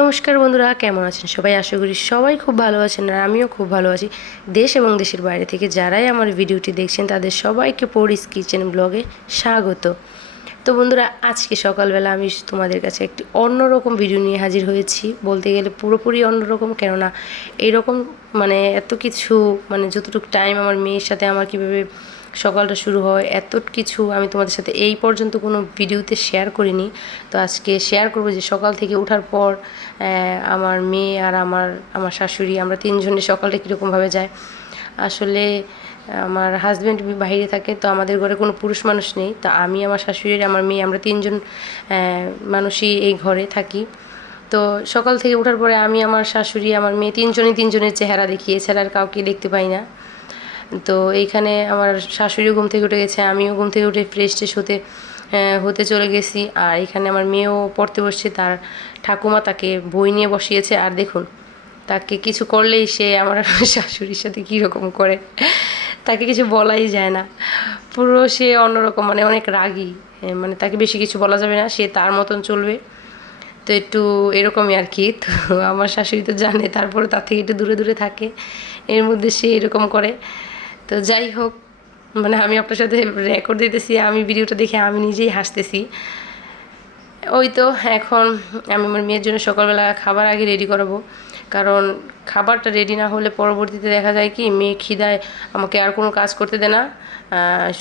নমস্কার বন্ধুরা, কেমন আছেন সবাই? আশা করি সবাই খুব ভালো আছেন আর আমিও খুব ভালো আছি। দেশ এবং দেশের বাইরে থেকে যারাই আমার ভিডিওটি দেখছেন তাদের সবাইকে পরিস কিচেন ব্লগে স্বাগত। তো বন্ধুরা, আজকে সকালবেলা আমি তোমাদের কাছে একটি অন্যরকম ভিডিও নিয়ে হাজির হয়েছি। বলতে গেলে পুরোপুরি অন্যরকম, কেননা এইরকম এত কিছু যতটুকু টাইম আমার মেয়ের সাথে আমার কীভাবে সকালটা শুরু হয় এত কিছু আমি তোমাদের সাথে এই পর্যন্ত কোনো ভিডিওতে শেয়ার করিনি। তো আজকে শেয়ার করবো যে সকাল থেকে ওঠার পর আমার মেয়ে আর আমার শাশুড়ি আমরা তিনজনের সকালটা কীরকমভাবে যায়। আসলে আমার হাজব্যান্ড বাইরে থাকে, তো আমাদের ঘরে কোনো পুরুষ মানুষ নেই। তো আমি, আমার শাশুড়ি, আমার মেয়ে, আমরা তিনজন মানুষই এই ঘরে থাকি। তো সকাল থেকে ওঠার পরে আমি, আমার শাশুড়ি, আমার মেয়ে তিনজনের চেহারা দেখি, এছাড়া আর কাউকে দেখতে পাই না। তো এইখানে আমার শাশুড়িও ঘুম থেকে উঠে গেছে, আমিও ঘুম থেকে উঠে ফ্রেশ ট্রেশ হতে চলে গেছি। আর এখানে আমার মেয়েও পড়তে বসছে, তার ঠাকুমা তাকে বই নিয়ে বসিয়েছে। আর দেখুন, তাকে কিছু করলেই সে আমার শাশুড়ির সাথে কীরকম করে, তাকে কিছু বলাই যায় না। পুরো সে অন্যরকম, অনেক রাগী। তাকে বেশি কিছু বলা যাবে না, সে তার মতন চলবে। তো একটু এরকমই আর কি। তো আমার শাশুড়ি তো জানে, তারপরে তার থেকে একটু দূরে দূরে থাকে, এর মধ্যে সে এরকম করে। তো যাই হোক, আমি আপনার সাথে রেকর্ড দিতেছি, আমি ভিডিওটা দেখে আমি নিজেই হাসতেছি। ওই তো এখন আমি আমার মেয়ের জন্য সকালবেলা খাবার আগে রেডি করাবো, কারণ খাবারটা রেডি না হলে পরবর্তীতে দেখা যায় কি মেয়ে খিদায় আমাকে আর কোনো কাজ করতে দেয় না,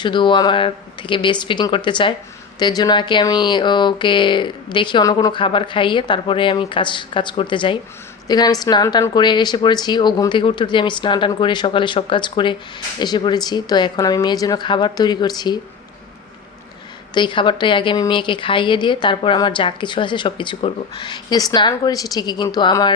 শুধু আমার থেকে বেস্ট ফিডিং করতে চায়। তো এর জন্য আগে আমি ওকে দেখি অন্য কোনো খাবার খাইয়ে তারপরে আমি কাজ করতে যাই। তো এখানে আমি স্নান টান করে এসে পড়েছি, ও ঘুম থেকে উঠতে উঠতে আমি স্নান টান করে সকালে সব কাজ করে এসে পড়েছি। তো এখন আমি মেয়ের জন্য খাবার তৈরি করছি। তো এই খাবারটাই আগে আমি মেয়েকে খাইয়ে দিয়ে তারপর আমার যা কিছু আছে সব কিছু করবো। কিন্তু স্নান করেছি ঠিকই, কিন্তু আমার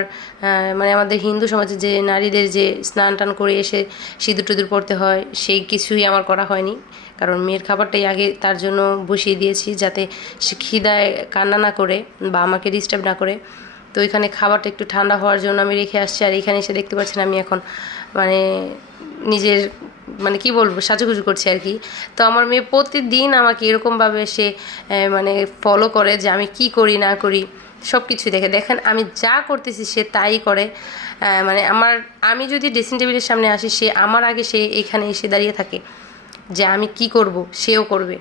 আমাদের হিন্দু সমাজে যে নারীদের যে স্নান টান করে এসে সিঁদুর টিঁদুর পরতে হয়, সেই কিছুই আমার করা হয়নি। কারণ মেয়ের খাবারটাই আগে তার জন্য বসিয়ে দিয়েছি, যাতে সে খিদায় কান্না না করে বা আমাকে ডিস্টার্ব না করে। তো এখানে খাবারটা একটু ঠান্ডা হওয়ার জন্য আমি রেখে আসছি। আর এখানে এসে দেখতে পাচ্ছেন আমি এখন নিজের কি বলবো, সাজুগুজু করছি আর কি। তো আমার মেয়ে প্রতিদিন আমাকে এরকমভাবে সে ফলো করে যে আমি কি করি না করি, সব কিছুই দেখেন আমি যা করতেছি সে তাই করে। আমি যদি ড্রেসিং টেবিলের সামনে আসি, সে আমার আগে সে এখানে এসে দাঁড়িয়ে থাকে যে আমি কি করব, সেও করবে।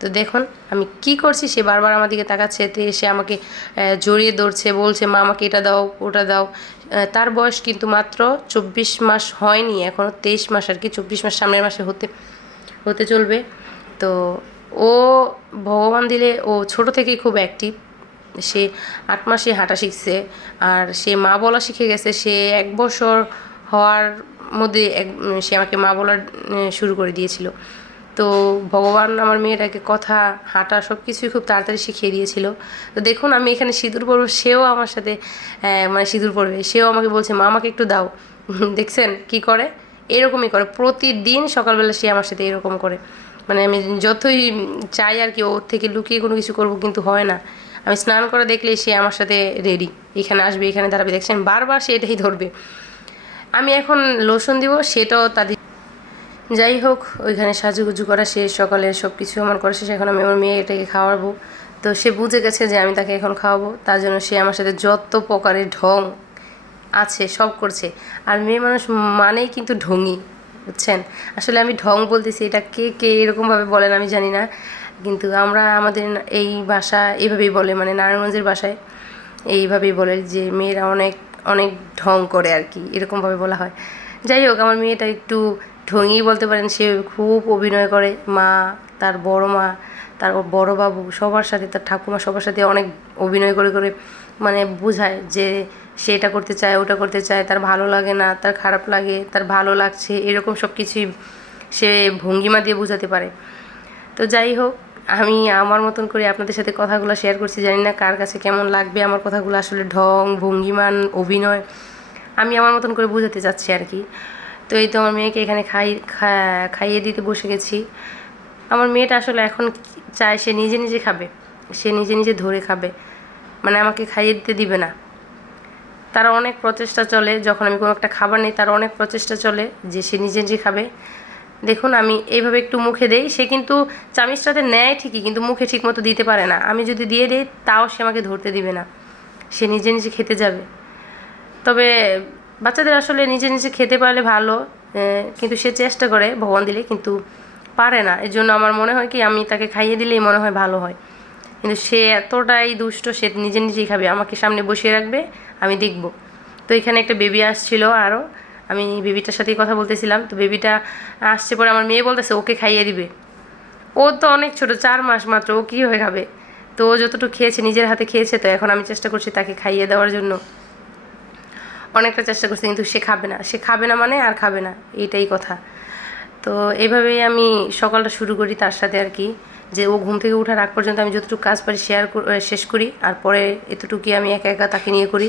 তো দেখুন আমি কি করছি, সে বারবার আমার দিকে তাকাচ্ছে, এতে সে আমাকে জড়িয়ে ধরছে, বলছে মা আমাকে এটা দাও ওটা দাও। তার বয়স কিন্তু মাত্র 24 মাস হয়নি, এখনও 23 মাস আর কি, 24 মাস সামনের মাসে হতে চলবে। তো ও ভগবান দিলে ও ছোট থেকেই খুব অ্যাক্টিভ। সে 8 মাসে হাঁটা শিখছে, আর সে মা বলা শিখে গেছে। সে 1 বছর হওয়ার মধ্যে সে আমাকে মা বলা শুরু করে দিয়েছিল। তো ভগবান আমার মেয়েটাকে কথা, হাঁটা সব কিছুই খুব তাড়াতাড়ি শিখিয়ে দিয়েছিল। তো দেখুন আমি এখানে সিঁদুর পরবো, সেও আমার সাথে সিঁদুর পরবে, সেও আমাকে বলছে মা আমাকে একটু দাও। দেখছেন কি করে, এরকমই করে প্রতিদিন সকালবেলা সে আমার সাথে এরকম করে। আমি যতই চাই আর কি ওর থেকে লুকিয়ে কোনো কিছু করব, কিন্তু হয় না। আমি স্নান করে দেখলেই সে আমার সাথে রেডি, এখানে আসবে, এখানে দাঁড়াবে, দেখছেন বারবার সে এটাই ধরবে। আমি এখন লোশন দিব, সেটাও তাদের। যাই হোক, ওইখানে সাজুগুজু করা শেষ, সকালে সব কিছু আমার করা শেষ। এখন আমি আমার মেয়ে এটাকে খাওয়াবো। তো সে বুঝে গেছে যে আমি তাকে এখন খাওয়াবো, তার জন্য সে আমার সাথে যত প্রকারের ঢং আছে সব করছে। আর মেয়ে মানুষ মানেই কিন্তু ঢঙই, বুঝছেন। আসলে আমি ঢং বলতেছি, এটা কে কে এরকমভাবে বলেন আমি জানি না, কিন্তু আমরা আমাদের এই ভাষা এইভাবেই বলে, নারায়ণগঞ্জের ভাষায় এইভাবেই বলে যে মেয়েরা অনেক অনেক ঢং করে আর কি, এরকমভাবে বলা হয়। যাই হোক, আমার মেয়েটা একটু ঢঙই বলতে পারেন, সে খুব অভিনয় করে। মা, তার বড় মা, তার বড় বাবু সবার সাথে, তার ঠাকুমা সবার সাথে অনেক অভিনয় করে করে বোঝায় যে সে এটা করতে চায় ওটা করতে চায়, তার ভালো লাগে না, তার খারাপ লাগে, তার ভালো লাগছে, এরকম সব কিছুই সে ভঙ্গিমা দিয়ে বোঝাতে পারে। তো যাই হোক, আমি আমার মতন করে আপনাদের সাথে কথাগুলো শেয়ার করছি, জানি না কার কাছে কেমন লাগবে আমার কথাগুলো। আসলে ঢং, ভঙ্গিমান, অভিনয় আমি আমার মতন করে বোঝাতে চাচ্ছি আর কি। তো এই তো আমার মেয়েকে এখানে খাইয়ে দিতে বসে গেছি। আমার মেয়েটা আসলে এখন চায় সে নিজে নিজে খাবে, সে নিজে নিজে ধরে খাবে, আমাকে খাইয়ে দিতে দিবে না। তার অনেক প্রচেষ্টা চলে, যখন আমি কোনো একটা খাবার নিই তার অনেক প্রচেষ্টা চলে যে সে নিজে নিজে খাবে। দেখুন আমি এইভাবে একটু মুখে দেই, সে কিন্তু চামিচটাতে নেয় ঠিকই, কিন্তু মুখে ঠিকমতো দিতে পারে না। আমি যদি দিয়ে দিই তাও সে আমাকে ধরতে দিবে না, সে নিজে নিজে খেতে যাবে। তবে বাচ্চাদের আসলে নিজে নিজে খেতে পারলে ভালো, কিন্তু সে চেষ্টা করে ভগবান দিলে, কিন্তু পারে না। এর জন্য আমার মনে হয় কি আমি তাকে খাইয়ে দিলেই মনে হয় ভালো হয়। কিন্তু সে এতটাই দুষ্ট, সে নিজে নিজেই খাবে, আমাকে সামনে বসিয়ে রাখবে, আমি দেখব। তো এখানে একটা বেবি আসছিল আরও, আমি বেবিটার সাথেই কথা বলতেছিলাম। তো বেবিটা আসছে পরে আমার মেয়ে বলতেছে ওকে খাইয়ে দিবে। ও তো অনেক ছোট, 4 মাস মাত্র, ও কীভাবে খাবে? তো ও যতটুকু খেয়েছে নিজের হাতে খেয়েছে, তো এখন আমি চেষ্টা করছি তাকে খাইয়ে দেওয়ার জন্য। অনেকটা চেষ্টা করছি, কিন্তু সে খাবে না। সে খাবে না মানে আর খাবে না, এইটাই কথা। তো এইভাবেই আমি সকালটা শুরু করি তার সাথে আর কি, যে ও ঘুম থেকে ওঠার আগ পর্যন্ত আমি যতটুকু কাজ পারি শেষ করি, আর পরে এতটুকুই আমি একা একা তাকে নিয়ে করি।